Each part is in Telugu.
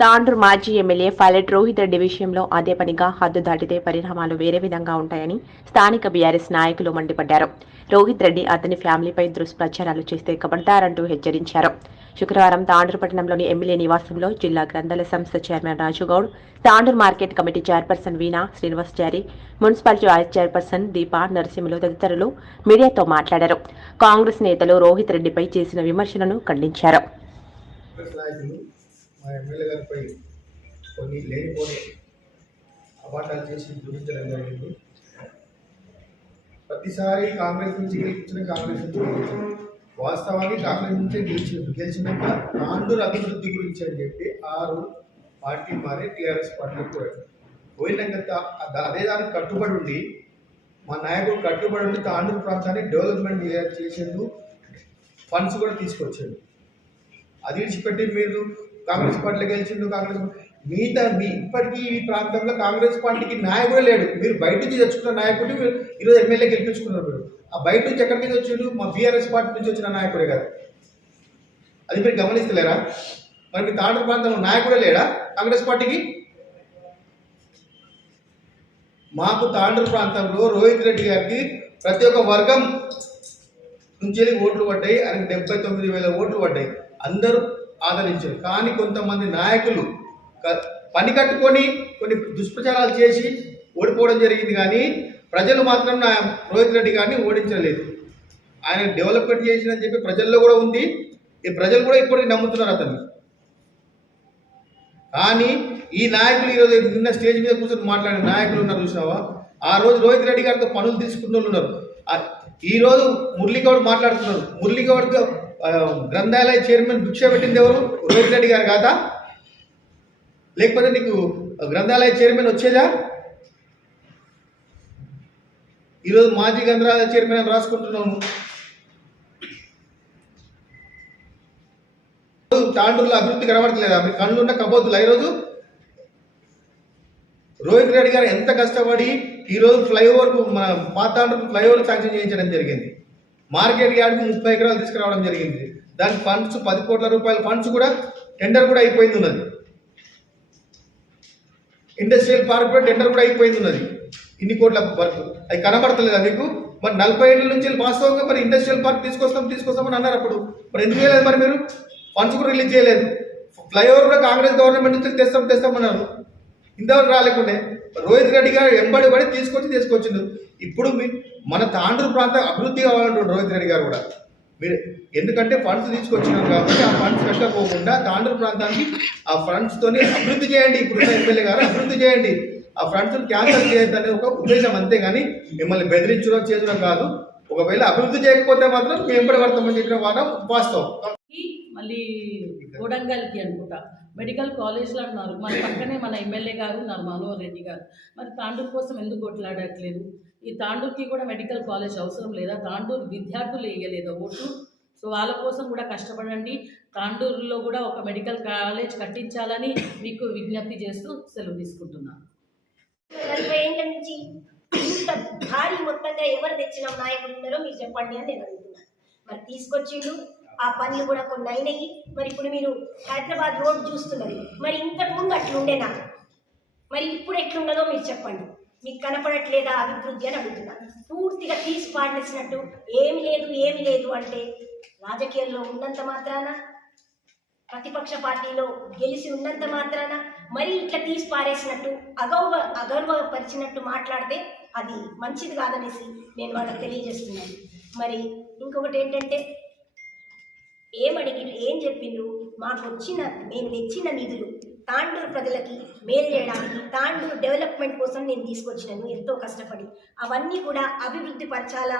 తాండ్రు మాజీ ఎమ్మెల్యే పైలట్ రోహిత్ రెడ్డి విషయంలో అదే పనిగా హద్దు దాటితే పరిణామాలు వేరే విధంగా ఉంటాయని స్థానిక బీఆర్ఎస్ నాయకులు మండిపడ్డారు. రోహిత్ రెడ్డి అతని ఫ్యామిలీపై దుష్ప్రచారాలు చేస్తే కబడ్డారంటూ హెచ్చరించారు. శుక్రవారం తాండూరు పట్టణంలోని ఎమ్మెల్యే నివాసంలో జిల్లా గ్రంథాలయ సంస్థ chairman Rajugoud Tandur market committee chairperson Veena Srinivasachari municipality vice chairperson Deepa Narasimhulu తదితరులు మీడియాతో మాట్లాడారు. కాంగ్రెస్ నేతలు రోహిత్ రెడ్డిపై చేసిన విమర్శలను ఖండించారు. మా ఎమ్మెల్యే గారిపై కొన్ని లేనిపోని అబాటాలు చేసి చూపించడం జరిగింది. ప్రతిసారి కాంగ్రెస్ నుంచి గెలిపించిన కాంగ్రెస్ నుంచి గెలిచింది వాస్తవానికి కాంగ్రెస్ నుంచే గెలిచి గెలిచినాక ఆంధ్ర అభివృద్ధి గురించి అని చెప్పి ఆరు పార్టీ మారి టీఆర్ఎస్ పార్టీకి పోయాడు పోయినాక అదే దానికి కట్టుబడి ఉండి మా నాయకుడు కట్టుబడి ఉండి తాండూరు ప్రాంతాన్ని డెవలప్మెంట్ చేసేందుకు ఫండ్స్ కూడా తీసుకొచ్చాడు. అది విడిచిపెట్టి మీరు కాంగ్రెస్ పార్టీలో గెలిచిండు కాంగ్రెస్ మిగతా మీ ఇప్పటికీ ఈ ప్రాంతంలో కాంగ్రెస్ పార్టీకి నాయకుడు లేడు. మీరు బయట నుంచి తెచ్చుకున్న నాయకుడిని మీరు ఈరోజు ఎమ్మెల్యే గెలిపించుకున్నారు మీరు. ఆ బయట నుంచి ఎక్కడి నుంచి వచ్చిండు? మా బీఆర్ఎస్ పార్టీ నుంచి వచ్చిన నాయకుడే కదా. అది మీరు గమనిస్తలేరా? మరి మీ తాండ్ర ప్రాంతంలో నాయకుడే లేడా కాంగ్రెస్ పార్టీకి? మాకు తాండ్ర ప్రాంతంలో రోహిత్ రెడ్డి గారికి ప్రతి ఒక్క వర్గం నుంచి వెళ్ళి ఓట్లు పడ్డాయి. ఆయనకి డెబ్బై తొమ్మిది వేల ఓట్లు పడ్డాయి. అందరూ ఆదరించారు. కానీ కొంతమంది నాయకులు పని కట్టుకొని కొన్ని దుష్ప్రచారాలు చేసి ఓడిపోవడం జరిగింది కానీ ప్రజలు మాత్రం నా రోహిత్ రెడ్డి గారిని ఓడించలేదు. ఆయన డెవలప్మెంట్ చేసిందని చెప్పి ప్రజల్లో కూడా ఉంది. ఈ ప్రజలు కూడా ఇప్పటికీ నమ్ముతున్నారు అతన్ని. కానీ ఈ నాయకులు ఈరోజు నిన్న స్టేజ్ మీద కూర్చొని మాట్లాడిన నాయకులు ఉన్నారు చూసావా? ఆ రోజు రోహిత్ రెడ్డి గారితో పనులు తీసుకున్న వాళ్ళు ఉన్నారు. ఈ రోజు మురళీగౌడ్ మాట్లాడుతున్నారు. మురళీగౌడ్ గ్రంథాలయ చైర్మన్ భిక్ష పెట్టింది ఎవరు? రోహిత్ రెడ్డి గారు కాదా? లేకపోతే నీకు గ్రంథాలయ చైర్మన్ వచ్చేదా? ఈరోజు మాజీ గ్రంథాలయ చైర్మన్ అని రాసుకుంటున్నాము తాండూరులో అభివృద్ధి కనబడతలేదా మీ కళ్ళున్న కబోతులు ఈరోజు? రోహిత్ రెడ్డి గారు ఎంత కష్టపడి ఈరోజు ఫ్లైఓవర్కు మన పాతాండ్రకు ఫ్లైఓవర్ శాంక్షన్ చేయించడం జరిగింది. మార్కెట్ యార్డ్కి ముప్పై ఎకరాలు తీసుకురావడం జరిగింది. దాని ఫండ్స్ పది కోట్ల రూపాయల ఫండ్స్ కూడా టెండర్ కూడా అయిపోయింది ఉన్నది. ఇండస్ట్రియల్ పార్క్ కూడా టెండర్ కూడా అయిపోయింది ఉన్నది. ఇన్ని కోట్ల వరకు. అది కనబడతలేదా మీకు? మరి నలభై ఏళ్ళ నుంచి వాస్తవంగా మరి ఇండస్ట్రియల్ పార్క్ తీసుకొస్తాం తీసుకొస్తామని అన్నారు అప్పుడు. మరి ఎందుకు చేయలేదు మరి మీరు? ఫండ్స్ కూడా రిలీజ్ చేయలేదు. ఫ్లైఓవర్ కూడా కాంగ్రెస్ గవర్నమెంట్ నుంచి తెస్తాం తెస్తామన్నారు ఇంతవరకు రాలేకుండే. రోహిత్ రెడ్డి గారు ఎంబడి పడి తీసుకొచ్చి తీసుకొచ్చిండు. ఇప్పుడు మీ మన తాండూరు ప్రాంతం అభివృద్ధి కావాలంటాడు రోహిత్ రెడ్డి గారు కూడా. మీరు ఎందుకంటే ఫండ్స్ తీసుకొచ్చినాం కాబట్టి ఆ ఫండ్స్ కట్టకపోకుండా తాండూరు ప్రాంతానికి ఆ ఫండ్స్ అభివృద్ధి చేయండి. ఇప్పుడున్న ఎమ్మెల్యే గారు అభివృద్ధి చేయండి. ఆ ఫండ్స్ క్యాన్సల్ చేయొద్దు అనే ఒక ఉద్దేశం అంతే కానీ మిమ్మల్ని బెదిరించడం చేయడం కాదు. ఒకవేళ అభివృద్ధి చేయకపోతే మాత్రం మేము ఎంబడి పడతామని చెప్పిన వాదం వాస్తవం. మళ్ళీ కోడంగల్కి అనుకుంటా. మెడికల్ కాలేజ్లో అన్నారు మన పక్కనే మన ఎమ్మెల్యే గారు ఉన్నారు మనోహర్ రెడ్డి గారు. మరి తాండూరు కోసం ఎందుకు కొట్లాడట్లేదు? ఈ తాండూరుకి కూడా మెడికల్ కాలేజ్ అవసరం లేదా? తాండూరు విద్యార్థులు వేయలేదు ఓటు? సో వాళ్ళ కోసం కూడా కష్టపడండి. తాండూరులో కూడా ఒక మెడికల్ కాలేజ్ కట్టించాలని మీకు విజ్ఞప్తి చేస్తూ సెలవు తీసుకుంటున్నాను ఇంత భారీ మొత్తంగా ఎవరు తెచ్చిన నాయకులు ఉన్నారో మీరు చెప్పండి అని నేను అడుగుతున్నాను. మరి తీసుకొచ్చిండు ఆ పనులు కూడా కొన్ని అయినాయి మరి ఇప్పుడు మీరు హైదరాబాద్ రోడ్ చూస్తున్నారు. మరి ఇంతకు ముందు అట్లుండేనా? మరి ఇప్పుడు ఎట్లున్నదో మీరు చెప్పండి. మీకు కనపడట్లేదా అభివృద్ధి అని అడుగుతున్నాను పూర్తిగా తీసి పాడేసినట్టు ఏమి లేదు ఏమి లేదు అంటే రాజకీయాల్లో ఉన్నంత మాత్రాన ప్రతిపక్ష పార్టీలో గెలిచి ఉన్నంత మాత్రాన మరి ఇట్లా తీసి పారేసినట్టు అగౌరవ అగౌరవపరిచినట్టు మాట్లాడితే అది మంచిది కాదనేసి నేను వాళ్ళకి తెలియజేస్తున్నాను. మరి ఇంకొకటి ఏంటంటే ఏమడిగి ఏం చెప్పిండ్రు? మాకు వచ్చిన మేము తెచ్చిన నిధులు తాండూరు ప్రజలకి మేలు చేయడానికి తాండూరు డెవలప్మెంట్ కోసం నేను తీసుకొచ్చినాను. ఎంతో కష్టపడి అవన్నీ కూడా అభివృద్ధి పరచాలా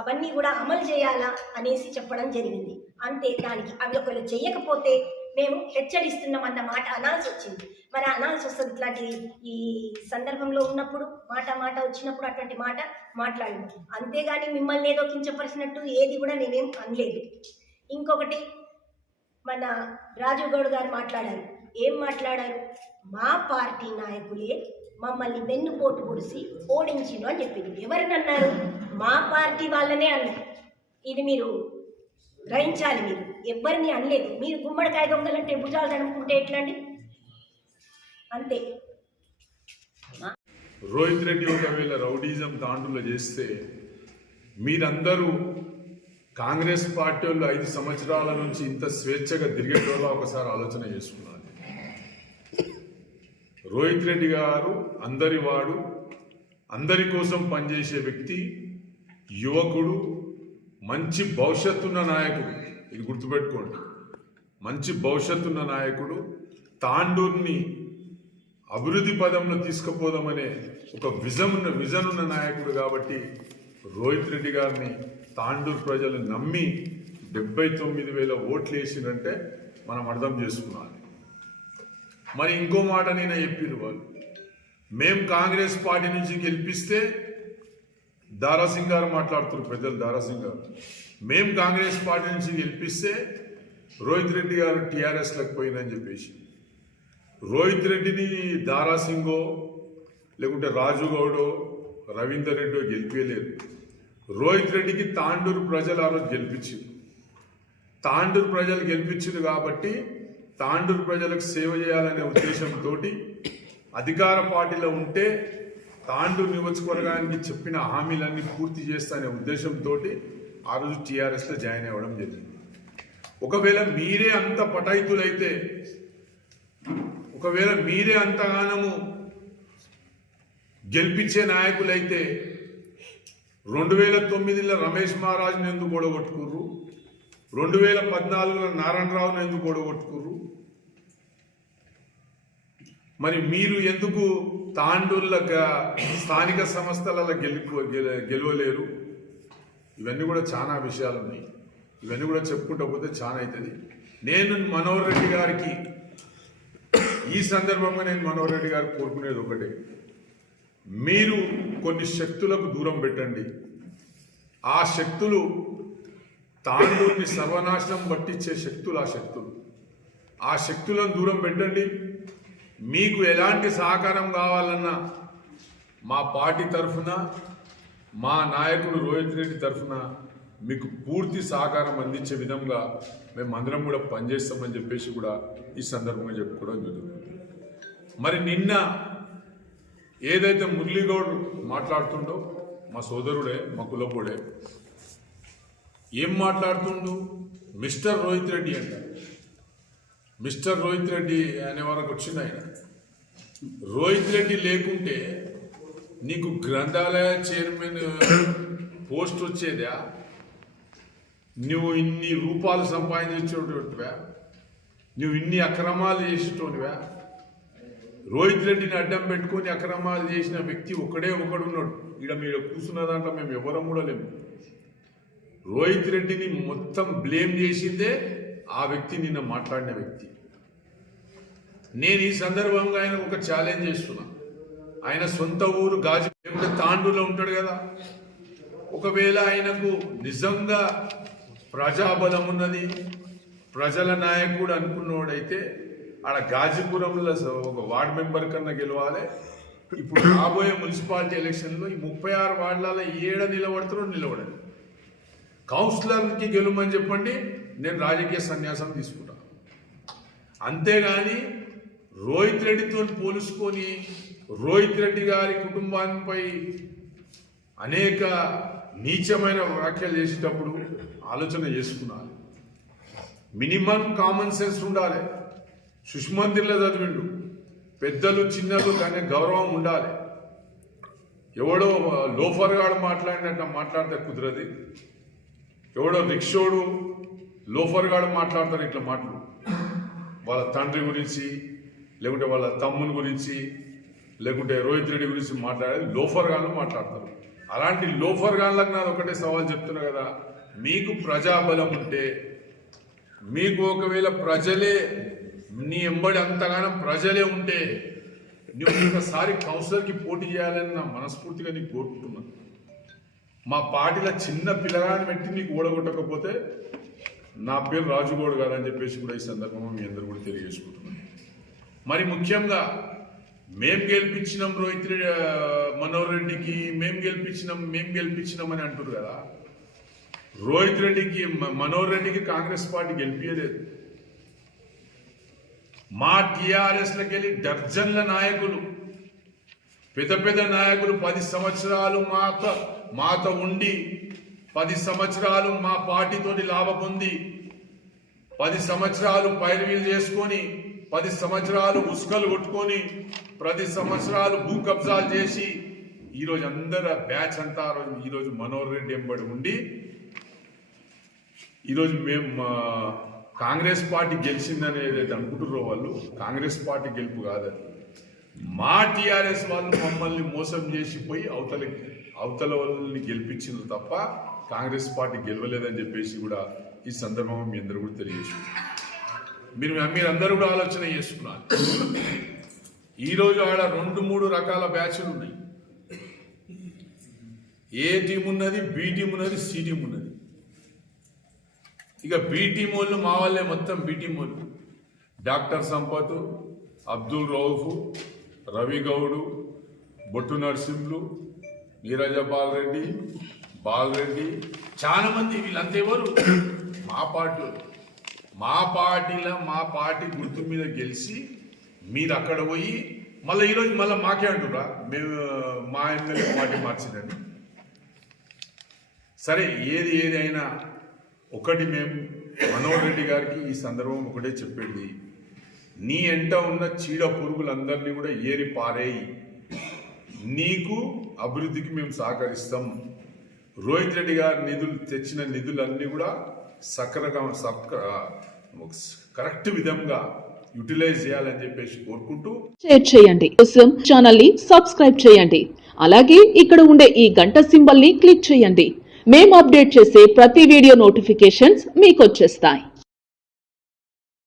అవన్నీ కూడా అమలు చేయాలా అనేసి చెప్పడం జరిగింది. అంతే దానికి అవి ఒకరు చేయకపోతే మేము హెచ్చరిస్తున్నాం అన్న మాట అనాల్సి వచ్చింది. మరి అనాల్సి వస్తుంది ఇట్లాంటి ఈ సందర్భంలో ఉన్నప్పుడు మాట మాట వచ్చినప్పుడు అటువంటి మాట మాట్లాడింది అంతేగాని మిమ్మల్ని ఏదో కించపరిచినట్టు ఏది కూడా నేనేం అనలేదు. ఇంకొకటి మన రాజు గౌడ్ గారు మాట్లాడారు. ఏం మాట్లాడారు? మా పార్టీ నాయకులే మమ్మల్ని వెన్నుపోటు పొడిసి ఓడించిండు అని చెప్పింది. ఎవరిని అన్నారు? మా పార్టీ వాళ్ళనే అన్నారు. ఇది మీరు గ్రహించాలి మీరు. ఎవరిని అనలేదు. మీరు గుమ్మడికాయ దొంగలంటే భుజాలు తడుముకుంటే ఎట్లా అండి అంతే. రోహిత్ రెడ్డి ఒకవేళ రౌడీజం దాంట్లో చేస్తే మీరందరూ కాంగ్రెస్ పార్టీ వాళ్ళు ఐదు సంవత్సరాల నుంచి ఇంత స్వేచ్ఛగా తిరిగేటోళ్ళ ఒకసారి ఆలోచన చేసుకున్నారు. రోహిత్ రెడ్డి గారు అందరి వాడు అందరి కోసం పనిచేసే వ్యక్తి యువకుడు మంచి భవిష్యత్తున్న నాయకుడు. ఇది గుర్తుపెట్టుకోండి. మంచి భవిష్యత్తున్న నాయకుడు తాండూర్ని అభివృద్ధి పదంలో తీసుకుపోదామనే ఒక విజన్ ఉన్న విజన్ ఉన్న నాయకుడు కాబట్టి రోహిత్ రెడ్డి గారిని తాండూరు ప్రజలు నమ్మి డెబ్బై తొమ్మిది వేల ఓట్లు వేసిందంటే మనం అర్థం చేసుకున్నాం. మరి ఇంకో మాట నేను చెప్పారు వాళ్ళు. మేం కాంగ్రెస్ పార్టీ నుంచి గెలిపిస్తే దారాసింగ్ గారు మాట్లాడుతున్నారు పెద్దలు దారాసింగ్ గారు. మేం కాంగ్రెస్ పార్టీ నుంచి గెలిపిస్తే రోహిత్ రెడ్డి గారు టీఆర్ఎస్లకు పోయిందని చెప్పేసి. రోహిత్ రెడ్డిని దారాసింగో లేకుంటే రాజు గౌడో రవీందర్ రెడ్డో గెలిపేయలేరు. రోహిత్ రెడ్డికి తాండూరు ప్రజలు ఆ రోజు గెలిపించారు తాండూరు ప్రజలు గెలిపించింది కాబట్టి తాండూరు ప్రజలకు సేవ చేయాలనే ఉద్దేశంతో అధికార పార్టీలో ఉంటే తాండూరు నియోజకవర్గానికి చెప్పిన హామీలన్నీ పూర్తి చేస్తానే ఉద్దేశంతో ఆ రోజు టీఆర్ఎస్లో జాయిన్ అవ్వడం జరిగింది. ఒకవేళ మీరే అంత పటాయితులైతే ఒకవేళ మీరే అంతగానము గెలిపించే నాయకులైతే రెండు వేల తొమ్మిదిలో రమేష్ మహారాజుని ఎందుకు ఓడగొట్టుకుర్రు? రెండు వేల పద్నాలుగులో నారాయణరావును ఎందుకు ఓడగొట్టుకుర్రు? మరి మీరు ఎందుకు తాండూళ్ళ గ- స్థానిక సంస్థలలో గెలుపు గెల- గెలవలేరు? ఇవన్నీ కూడా చాలా విషయాలు ఉన్నాయి ఇవన్నీ కూడా చెప్పుకుంటూ పోతే చాలా అవుతుంది. నేను మనోహర్ రెడ్డి గారికి ఈ సందర్భంగా నేను మనోహర్ రెడ్డి గారికి కోరుకునేది ఒకటే. మీరు కొన్ని శక్తులకు దూరం పెట్టండి. ఆ శక్తులు తాండూరిని సర్వనాశనం పట్టించే శక్తులు ఆ శక్తులు. ఆ శక్తులను దూరం పెట్టండి. మీకు ఎలాంటి సహకారం కావాలన్నా మా పార్టీ తరఫున మా నాయకుడు రోహిత్ రెడ్డి తరఫున మీకు పూర్తి సహకారం అందించే విధంగా మేము అందరం కూడా పనిచేస్తామని చెప్పేసి కూడా ఈ సందర్భంగా చెప్పుకోవడం జరుగుతుంది. మరి నిన్న ఏదైతే మురళీగౌడ్ మాట్లాడుతుండో మా సోదరుడే మా కులపోడే ఏం మాట్లాడుతుండు? మిస్టర్ రోహిత్ రెడ్డి అంట. మిస్టర్ రోహిత్ రెడ్డి అనే వరకు వచ్చింది ఆయన. రోహిత్ రెడ్డి లేకుంటే నీకు గ్రంథాలయ చైర్మన్ పోస్ట్ వచ్చేదా? నువ్వు ఇన్ని రూపాలు సంపాదించేటోటివా నువ్వు ఇన్ని అక్రమాలు చేసేటోనివా రోహిత్ రెడ్డిని అడ్డం పెట్టుకొని అక్రమాలు చేసిన వ్యక్తి ఒకడే ఒకడున్నాడు. ఇక్కడ మీరు కూర్చున్న దాంట్లో మేము ఎవరం కూడా లేము. రోహిత్ రెడ్డిని మొత్తం బ్లేమ్ చేసిందే ఆ వ్యక్తి నిన్న మాట్లాడిన వ్యక్తి. నేను ఈ సందర్భంగా ఆయన ఒక ఛాలెంజ్ చేస్తున్నా. ఆయన సొంత ఊరు గాజు లేకుంటే తాండూలో ఉంటాడు కదా. ఒకవేళ ఆయనకు నిజంగా ప్రజాబలం ఉన్నది ప్రజల నాయకుడు అనుకున్నోడైతే ఆడ గాజీపురంలో స- ఒక వార్డ్ మెంబర్ కన్నా గెలవాలి. ఇప్పుడు రాబోయే మున్సిపాలిటీ ఎలక్షన్లో ఈ ముప్పై ఆరు వార్డులలో ఏడ నిలబడతారో నిలబడదు కౌన్సిలర్కి గెలుమని చెప్పండి నేను రాజకీయ సన్యాసం తీసుకుంటా. అంతేగాని రోహిత్ రెడ్డితో పోలుసుకొని రోహిత్ రెడ్డి గారి కుటుంబాన్పై అనేక నీచమైన వ్యాఖ్యలు చేసేటప్పుడు ఆలోచన చేసుకున్నాను. మినిమం కామన్ సెన్స్ ఉండాలి. సుష్మందిర్లో చదివిండు. పెద్దలు చిన్నలు కానీ గౌరవం ఉండాలి. ఎవడో లోఫర్ గాడు మాట్లాడినట్టు మాట్లాడితే కుదరది. ఎవడో రిక్షోడు లోఫర్గాడు మాట్లాడతారు ఇట్లా మాటలు. వాళ్ళ తండ్రి గురించి లేకుంటే వాళ్ళ తమ్ముని గురించి లేకుంటే రోహిత్ రెడ్డి గురించి మాట్లాడేది లోఫర్గాళ్ళు మాట్లాడతారు. అలాంటి లోఫర్ గాళ్ళకి నాది ఒకటే సవాల్ చెప్తున్నా కదా మీకు ప్రజాబలం ఉంటే మీకు ఒకవేళ ప్రజలే నీ ఎంబడి అంతగానం ప్రజలే ఉంటే నువ్వు ఒకసారి కౌన్సిలర్కి పోటీ చేయాలని నా మనస్ఫూర్తిగా నీకు కోరుకుంటున్నాను. మా పార్టీలో చిన్న పిల్లగాని పెట్టి నీకు ఓడగొట్టకపోతే నా పేరు రాజుగోడు కాదని అని చెప్పేసి కూడా ఈ సందర్భంలో మీ అందరూ కూడా తెలియజేసుకుంటున్నాను. మరి ముఖ్యంగా మేం గెలిపించినాం రోహిత్ మనోహర్ రెడ్డికి మేం గెలిపించినాం మేం గెలిపించినాం అని అంటారు కదా. రోహిత్ రెడ్డికి మనోహర్ రెడ్డికి కాంగ్రెస్ పార్టీ గెలిపించలేదు మా టీఆర్ఎస్లోకి వెళ్ళి డర్జన్ల నాయకులు పెద్ద పెద్ద నాయకులు పది సంవత్సరాలు మాతో మాతో ఉండి పది సంవత్సరాలు మా పార్టీతోటి లాభ పొంది పది సంవత్సరాలు పైరువీలు చేసుకొని పది సంవత్సరాలు ఉసుకలు కొట్టుకొని ప్రతి సంవత్సరాలు భూ కబ్జాలు చేసి ఈరోజు అందరు బ్యాచ్ అంతా ఆ రోజు ఈరోజు మనోహర్ రెడ్డి ఎంబడి ఉండి ఈరోజు మేము మా కాంగ్రెస్ పార్టీ గెలిచిందని ఏదైతే అనుకుంటున్నారో వాళ్ళు కాంగ్రెస్ పార్టీ గెలుపు కాదని మా టీఆర్ఎస్ వాళ్ళు మమ్మల్ని మోసం చేసిపోయి అవతల అవతల వాళ్ళని గెలిపించింది తప్ప కాంగ్రెస్ పార్టీ గెలవలేదని చెప్పేసి కూడా ఈ సందర్భంగా మీ అందరూ కూడా తెలియజేస్తున్నారు. మీరు మీరందరూ కూడా ఆలోచన చేసుకున్నారు ఈరోజు ఆడ రెండు మూడు రకాల బ్యాచ్లు ఉన్నాయి. ఏ టీం ఉన్నది బి టీం ఉన్నది సి టీం ఉన్నది. ఇక బి టీం వాళ్ళు మా వాళ్ళే మొత్తం బి టీం వాళ్ళు. డాక్టర్ సంపత్ అబ్దుల్ రౌఫ్ రవి గౌడు బొట్టు నరసింహులు నీరజ బాలరెడ్డి బాలరెడ్డి చాలా మంది వీళ్ళంతా ఎవరు? మా పార్టీ మా పార్టీలో మా పార్టీ గుర్తు మీద గెలిచి మీరు అక్కడ పోయి మళ్ళీ ఈరోజు మళ్ళీ మాకే అంటురా మేము మా ఎమ్మెల్యే పార్టీ మార్చిందని సరే ఏది ఏది అయినా ఒకటి మేము మనోహర్ రెడ్డి గారికి ఈ సందర్భం ఒకటే చెప్పేది. నీ ఎంట ఉన్న చీడ పురుగులందరినీ కూడా ఏరి పారేయి. నీకు అభివృద్ధికి మేము సహకరిస్తాం. రోహిత్ రెడ్డి గారి నిధులు తెచ్చిన నిధులన్నీ కూడా సక్రగా సక్ కరెక్ట్ విధంగా యూటిలైజ్ చేయాలని చెప్పేసి కోరుకుంటూ షేర్ చేయండి. కోసం ఛానల్ని సబ్స్క్రైబ్ చేయండి. అలాగే ఇక్కడ ఉండే ఈ గంట సింబల్ని క్లిక్ చేయండి. మేము అప్డేట్ చేసే ప్రతి వీడియో నోటిఫికేషన్స్ మీకు వచ్చేస్తాయి.